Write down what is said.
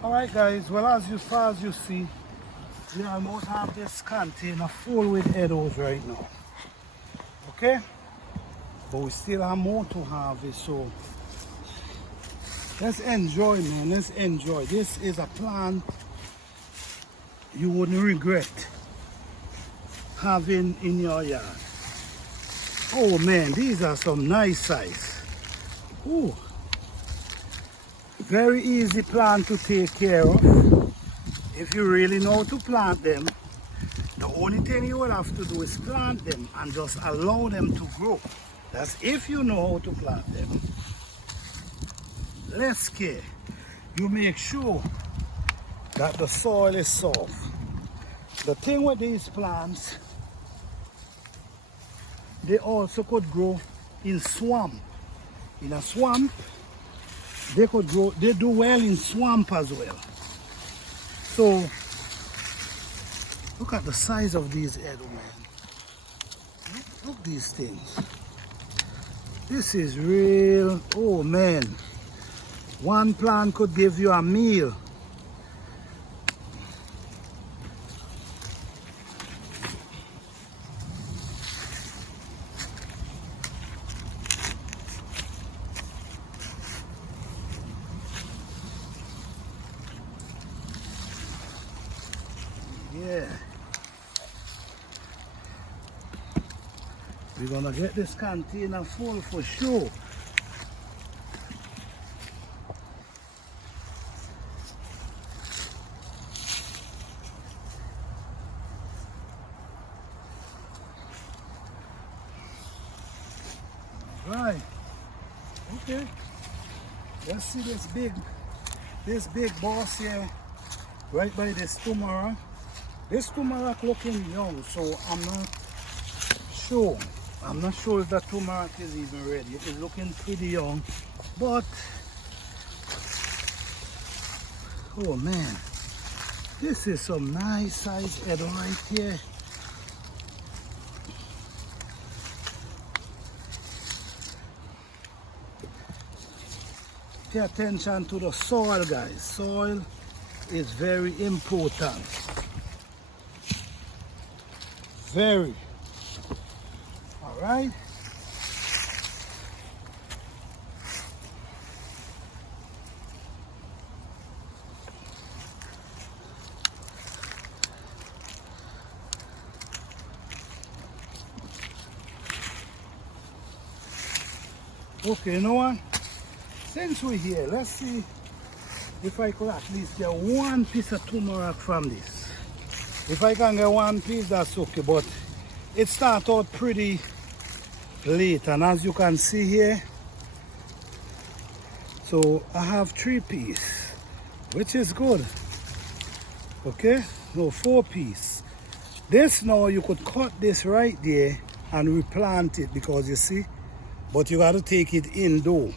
Alright guys, well as far as you see, we almost have this container full with Eddoes right now. Okay? But we still have more to harvest, so let's enjoy, man. Let's enjoy. This is a plant you wouldn't regret having in your yard. Oh man, these are some nice size. Ooh. Very easy plant to take care of. If you really know how to plant them, the only thing you will have to do is plant them and just allow them to grow. That's if you know how to plant them. Less care. You make sure that the soil is soft. The thing with these plants, they also could grow in swamp. In a swamp, they could grow, they do well in swamp as well. So, look at the size of these Eddoes, man. Look these things. This is real, oh man. One plant could give you a meal. Yeah. We're gonna get this container full for sure. Right. Okay. Let's see this big boss here, right by this turmeric. This turmeric looking young, so I'm not sure. I'm not sure if that turmeric is even ready. It is looking pretty young, but oh man, this is some nice size Eddoes right here. Pay attention to the soil, guys. Soil is very important. Very. All right. Okay, you know what? Since we're here, let's see if I could at least get one piece of turmeric from this. If I can get one piece, that's okay, but it started out pretty late, and as you can see here, so I have 3 pieces, which is good. Okay, no, 4 pieces. This now, you could cut this right there and replant it, because you see, but you got to take it indoor.